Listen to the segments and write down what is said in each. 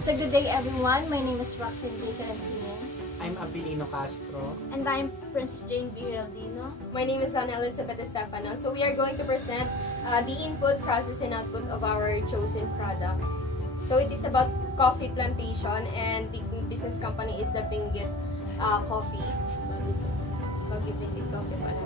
So good day everyone, my name is Roxanne Tarancino. I'm Abilino Castro. And I'm Princess Jane Viraldino. My name is Ana Elizabeth Estefano. So we are going to present the input, process, and output of our chosen product. So it is about coffee plantation, and the business company is the Pinggit Coffee. Pinggit Coffee pala.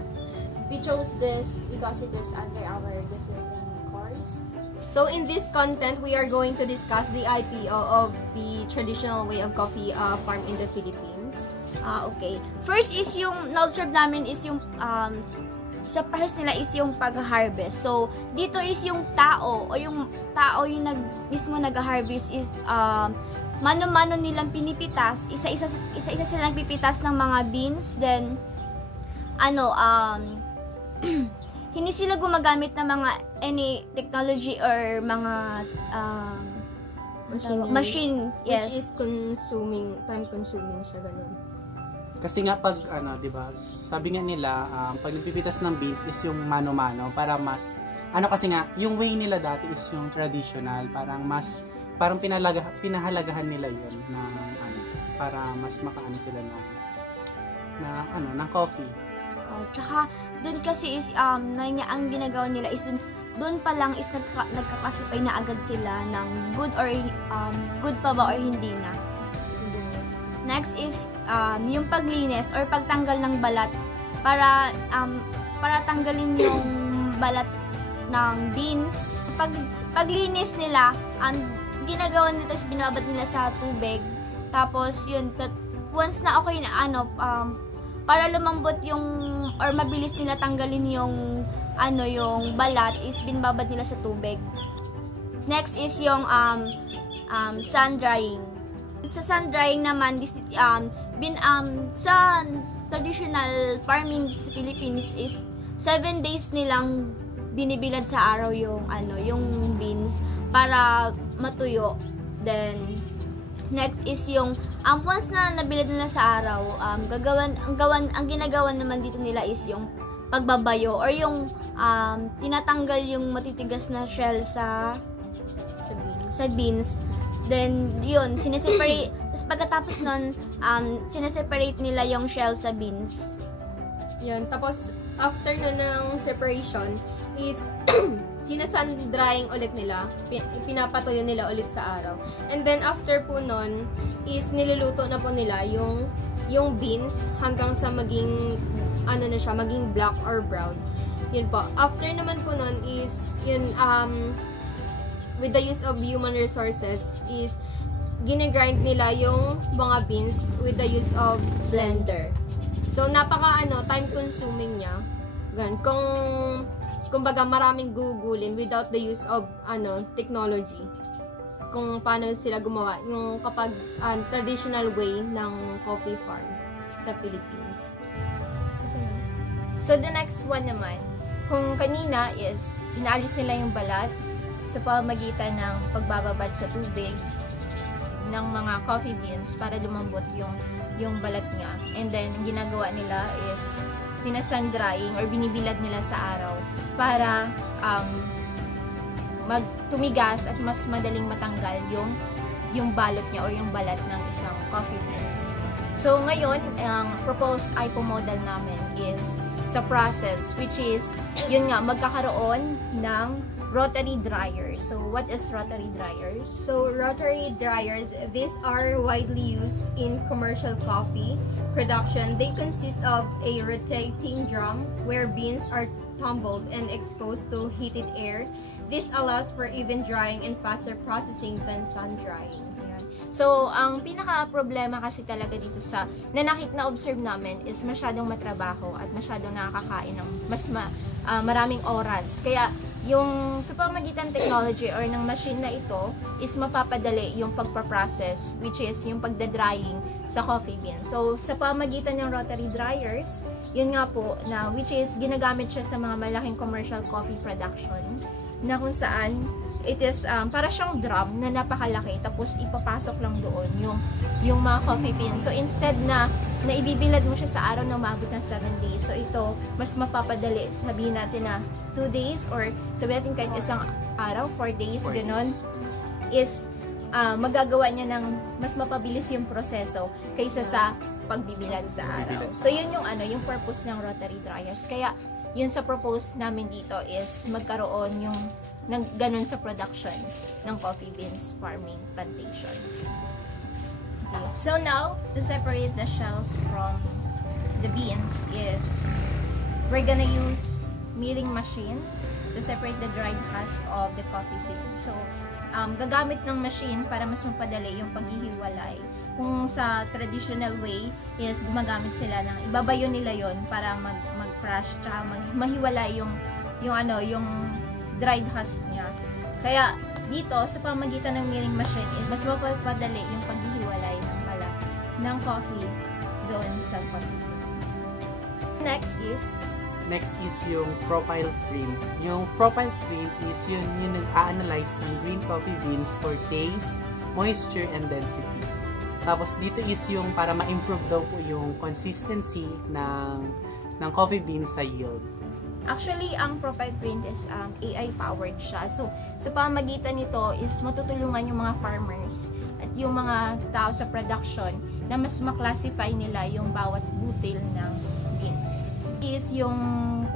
We chose this because it is under our discipline course. So in this content, we are going to discuss the IPO of the traditional way of coffee farm in the Philippines. Okay. First is yung na-observe namin is yung sa process nila is yung pag-harvest. So, dito is yung tao o yung tao yung mismo nag-harvest is mano-mano nilang pinipitas. Isa-isa silang pipitas ng mga beans. Then, hindi sila gumagamit ng mga any technology or mga machine, yes. Which is time consuming siya, ganun. Kasi nga pag, di ba, sabi nga nila, pag nagpipitas ng beans is yung mano-mano para mas, kasi nga, yung way nila dati is yung traditional, parang pinahalagahan nila yun para mas makaano sila ng coffee. Tsaka, dun kasi is, ang ginagawa nila is, dun pa lang is nagkakasipay na agad sila ng good pa ba or hindi na. Next is, yung paglinis or pagtanggal ng balat para tanggalin yung balat ng beans. Paglinis nila, ginagawa nila is binabad nila sa tubig. Tapos, yun, once na okay na para lumambot yung or mabilis nila tanggalin yung yung balat is binabad nila sa tubig. Next is yung sun drying. Sa sun drying naman sa traditional farming sa Philippines is 7 days nilang binibilad sa araw yung beans para matuyo. Then next is yung once na nabilad nila sa araw, ang ginagawa naman dito nila is yung pagbabayo or yung tinatanggal yung matitigas na shell sa beans. Then yun, sineseparate. Tapos pagkatapos nun, sineseparate nila yung shell sa beans. Yun, tapos after ng separation is sinasun drying ulit nila, pinapatuyo nila ulit sa araw. And then after po nun is niluluto na po nila yung beans hanggang sa maging maging black or brown. Yun po. After naman po nun is yun with the use of human resources is ginagrind nila yung mga beans with the use of blender. So napaka time consuming niya. Gan kumbaga maraming gugulin without the use of technology. Kung paano sila gumawa yung kapag traditional way ng coffee farm sa Philippines. So the next one naman, kung kanina is inaalis nila yung balat sa pamamagitan ng pagbababad sa tubig ng mga coffee beans para lumambot yung balat niya. And then ginagawa nila is sinasun drying or binibilad nila sa araw para tumigas at mas madaling matanggal yung balot niya or yung balat ng isang coffee beans. So ngayon, ang proposed IPO model namin is sa process, which is yun nga, magkakaroon ng rotary dryers. So what is rotary dryers? So rotary dryers, these are widely used in commercial coffee production. They consist of a rotating drum where beans are tumbled and exposed to heated air. This allows for even drying and faster processing than sun drying. So, ang pinaka-problema kasi talaga dito na-observe namin is masyadong matrabaho at masyadong nakakain ng maraming oras. Kaya, yung sa pamamagitan technology or ng machine na ito is mapapadali yung pagpaprocess, which is yung pagdadrying sa coffee bean. So, sa pamamagitan ng rotary dryers, yun nga po, which is ginagamit siya sa mga malaking commercial coffee production, na kung saan it is para siyang drum na napakalaki, tapos ipapasok lang doon yung mga coffee beans. So instead na ibibilad mo siya sa araw na umabot ng 7 days, so ito mas mapapadali, sabihin natin na 2 days or sabihin natin kahit isang araw, 4 days, ganon, is magagawa niya ng mas mapabilis yung proseso kaysa sa pagbibilad sa araw. So yun yung yung purpose ng rotary dryers. Kaya yun sa propose namin dito is magkaroon yung ganun sa production ng coffee beans farming plantation. Okay. So now, to separate the shells from the beans is we're gonna use milling machine to separate the dried husk of the coffee beans. So gagamit ng machine para mas mapadali yung paghihiwalay. Kung sa traditional way is gumagamit sila ng ibabayo nila yon para mag-crush tsaka mahiwalay yung dried husk niya. Kaya dito sa pamagitan ng milling machine is mas mapapadali yung paghihiwalay ng coffee doon sa coffee beans. Next is yung profile print. Yung profile print is yung nag-a-analyze ng green coffee beans for taste, moisture, and density. Tapos dito is yung para ma-improve daw po yung consistency ng coffee beans sa yield. Actually, ang profile print is AI powered siya. So, sa pamagitan nito is matutulungan yung mga farmers at yung mga tao sa production na mas ma-classify nila yung bawat butil ng beans. Is yung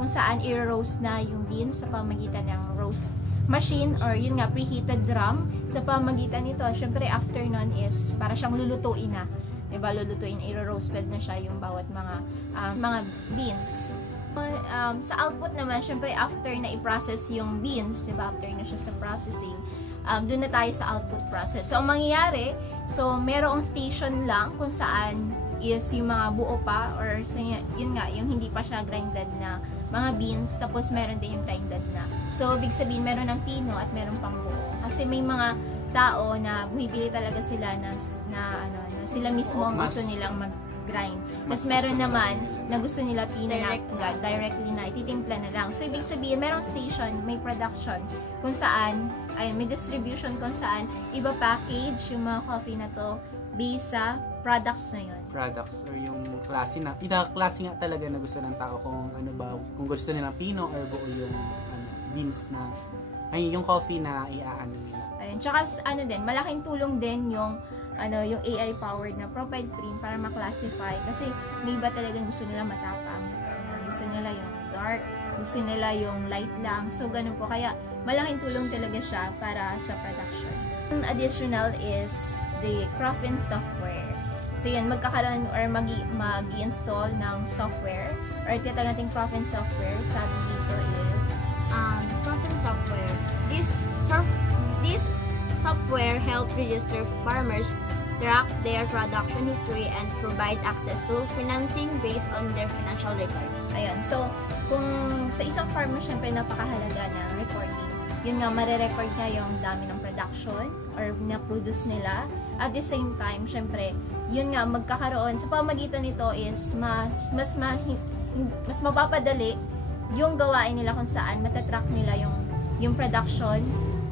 kung saan i-roast na yung beans sa pamagitan ng roast machine or yun nga preheated drum. Sa pamagitan nito, syempre after nun is para siyang lulutuin na. Diba, lulutuin, i-roasted na siya yung bawat mga beans. Sa output naman, syempre after na i-process yung beans, diba, after na siya sa processing, doon na tayo sa output process. So, ang mangyayari, merong station lang kung saan is yung mga buo pa or yun nga, yung hindi pa siya grinded na mga beans, tapos meron din yung grinded na. So, ibig sabihin, meron ng pino at meron pang buo. Kasi may mga tao na bumibili talaga sila na sila mismo ang gusto nilang mag-grind. Tapos meron naman na gusto nila pino directly na ititimpla na lang. So, ibig sabihin, merong station, may production kung saan, may distribution kung saan iba package yung mga coffee na to based sa products na yun. Products or yung klase na, klase nga talaga na gusto ng tao kung kung gusto nila pino or buo yung beans na, yung coffee na iaano nila. Ayun, tsaka din, malaking tulong din yung AI powered na profile print para ma-classify kasi may iba talagang gusto nila matapang. Gusto nila yung dark, gusto nila yung light lang. So, ganun po. Kaya, malaking tulong talaga siya para sa production. Additional is the Crofin software. So, yan, magkakaroon or mag-i-install ng software or tinatawag nating Crofin software. Sabi dito is Crofin software. This software help register farmers, track their production history, and provide access to financing based on their financial records. Ayun. So, kung sa isang farmer, syempre napakahalaga na recording. Yun nga, marirecord niya yung dami ng production or na-produce nila. At the same time, syempre, yun nga, magkakaroon, sa pamagitan nito is mas mapapadali yung gawain nila kung saan matatrack nila yung production.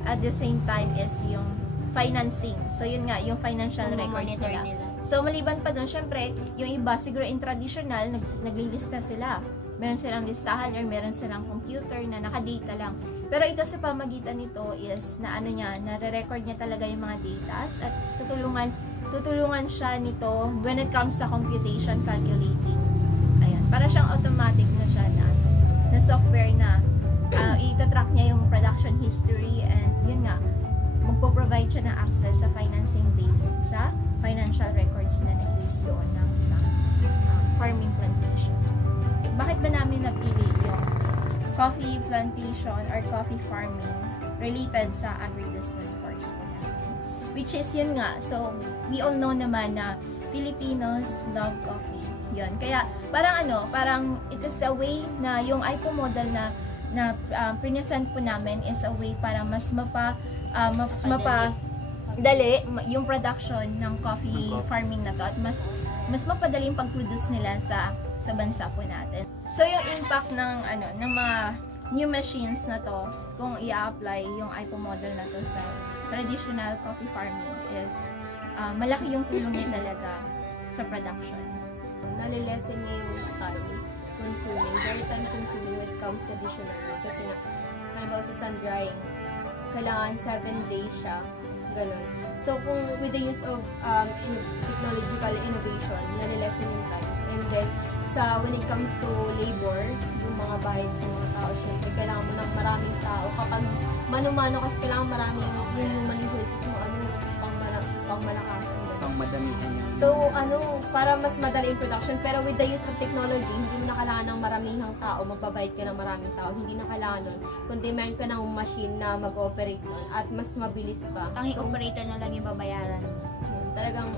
At the same time is yung financing. So, yun nga, yung financial records nila. So, maliban pa doon, syempre, yung iba, siguro in traditional, naglilista sila. Meron silang listahan or meron silang computer na nakadata lang. Pero ito sa pamagitan nito is na nare-record niya talaga yung mga data at tutulungan siya nito when it comes sa computation, calculating. Ayan, para siyang automatic na siya na software na itatrack niya yung production history and yun nga, magpo-provide siya ng access sa financing based sa financial records na nag-use doon ng isang farming plantation. Bakit ba namin napili yung coffee plantation or coffee farming related sa agribusiness course po natin? Which is yun nga, so we all know naman na Filipinos love coffee. Yun. Kaya parang it is a way na yung IPO model na present po namin is a way para mas mapadali yung production ng coffee farming na to at mas mapadali yung pag-produce nila sa bansa po natin. So yung impact ng mga new machines na to kung i-apply yung IPO model na to sa traditional coffee farming is malaki yung tulong niya talaga sa production. Nalilesen niya yung very time consuming when it comes to additional. Kasi nga, halimbawa sa sun drying, kailangan 7 days siya Ganun. So, kung with the use of technological innovation, nalilesen yung time. And then, when it comes to labor, yung mga bayad sa mga tao, syempre, kailangan mo ng maraming tao. Kapag mano-mano kasi kailangan maraming yung human resources mo, pang-malakasan. Pang-madamihan. So, para mas madali yung production, pero with the use of technology, hindi mo na kailangan ng maramihang tao, magbabayad ka ng maraming tao, hindi na kailangan nun. Kundi meron ka ng machine na mag-operate nun, at mas mabilis pa. Ang operator na lang yung babayaran. Talagang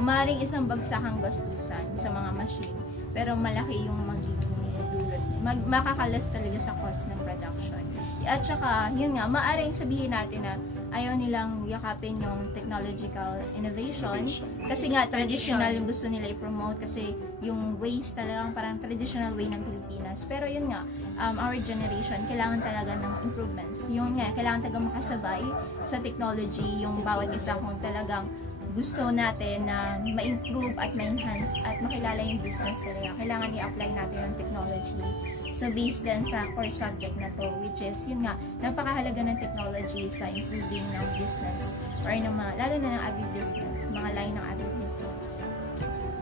Umaring isang bagsakang gastusan sa mga machine, pero malaki yung magiging dulot. Makakalas talaga sa cost ng production. At saka, yun nga, maaring sabihin natin na ayaw nilang yakapin yung technological innovation kasi nga traditional yung gusto nila i-promote kasi yung ways talagang parang traditional way ng Pilipinas. Pero yun nga, our generation kailangan talaga ng improvements. Yung nga, kailangan talaga makasabay sa technology yung bawat isa kung talagang gusto natin na ma-improve at ma-enhance at makilala yung business talaga. Kailangan i-apply natin yung technology. So, based din sa core subject na to, which is, yun nga, napakahalaga ng technology sa improving ng business or ng mga, lalo na ng agribusiness, mga line ng agribusiness.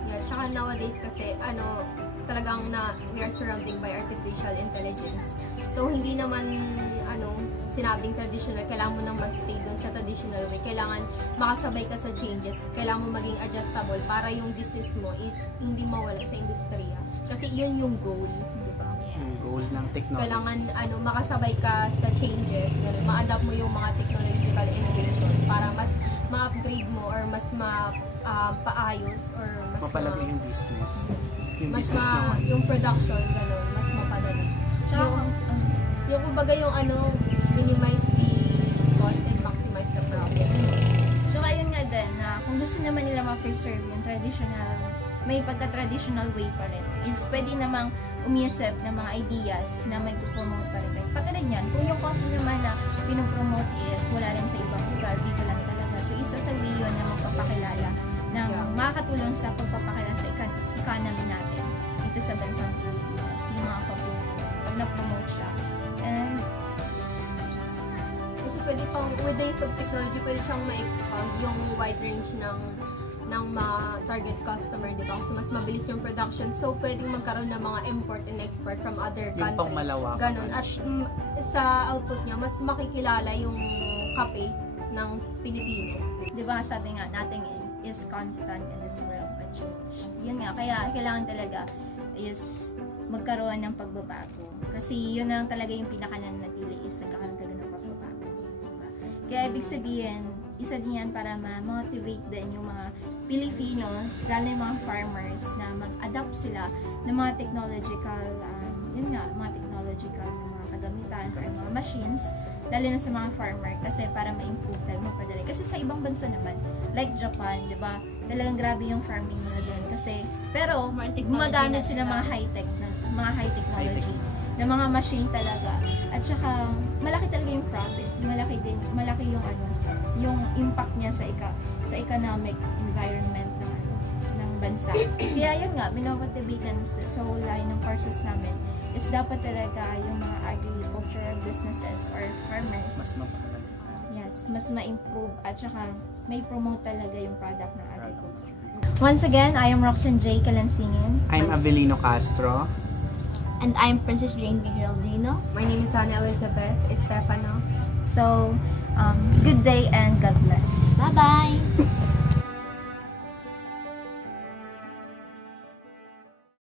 Yeah, tsaka nowadays kasi, talagang we are surrounded by artificial intelligence. So, hindi naman, sinabing traditional, kailangan mo nang mag-stay doon sa traditional way. Kailangan makasabay ka sa changes. Kailangan mo maging adjustable para yung business mo is hindi mawala sa industriya. Kasi yun yung goal, di ba? Yung goal ng technology. Kailangan makasabay ka sa changes, ma-adapt mo yung mga technological innovation para mas ma-upgrade mo or mas paayos or mas mapalagi yung business. Yung mas business naman. yung production, gano'n, mas mapadali. Yung kumbaga yung minimize the cost and maximize the profit. So, ayun nga din, na kung gusto naman nila ma-preserve yung traditional, may pagka-traditional way pa rin, is pwede namang umiisip ng mga ideas na may promote pa rin. Katulad yan, kung yung coffee naman na pinopromote is wala rin sa ibang lugar, dito lang talaga. So, isa sa way yun na magpapakilala na makakatulong sa pagpapakilala sa economy natin dito sa bansang Pilipinas. Yung mga pag na-promote siya. And kasi pwede pang, with the use of technology, pwede siyang ma-expand yung wide range ng mga target customer, di ba? Kasi mas mabilis yung production. So, pwedeng magkaroon ng mga import and export from other countries. Yung pangmalawa. Ganon. At sa output niya, mas makikilala yung kape ng Pilipino. di ba sabi nga, nothing is constant in this world but change. Yun nga, kaya kailangan talaga is magkaroon ng pagbabago. Kasi yun lang talaga yung pinakananatili is nagkakaroon talaga ng pagbabago. Diba? Kaya ibig sabihin, isa din yan para ma-motivate din yung mga Pilipinos, lalo yung mga farmers na mag-adapt sila ng mga technological, yun nga, mga technological mga kagamitan or mga machines, lalo na sa mga farmer kasi para ma-improve tayo, mapadali. Kasi sa ibang bansa naman, like Japan, di ba, talagang grabe yung farming nila doon kasi, pero gumagamit sila mga high-tech na, mga high technology na mga machine talaga. At saka, malaki talaga yung profit. Malaki yung yung impact niya sa economic environment ng bansa. Kaya yun nga, binomotivate sa whole line ng courses namin is dapat talaga yung mga agricultural businesses or farmers Mas mapakalaga. yes, mas ma-improve at saka may promote talaga yung product ng agriculture. Once again, I am Roxanne J. Calansingin. I'm Avelino Castro. And I'm Princess Jane Geraldino. My name is Ana Elizabeth Estefano. So, good day and God bless. Bye-bye!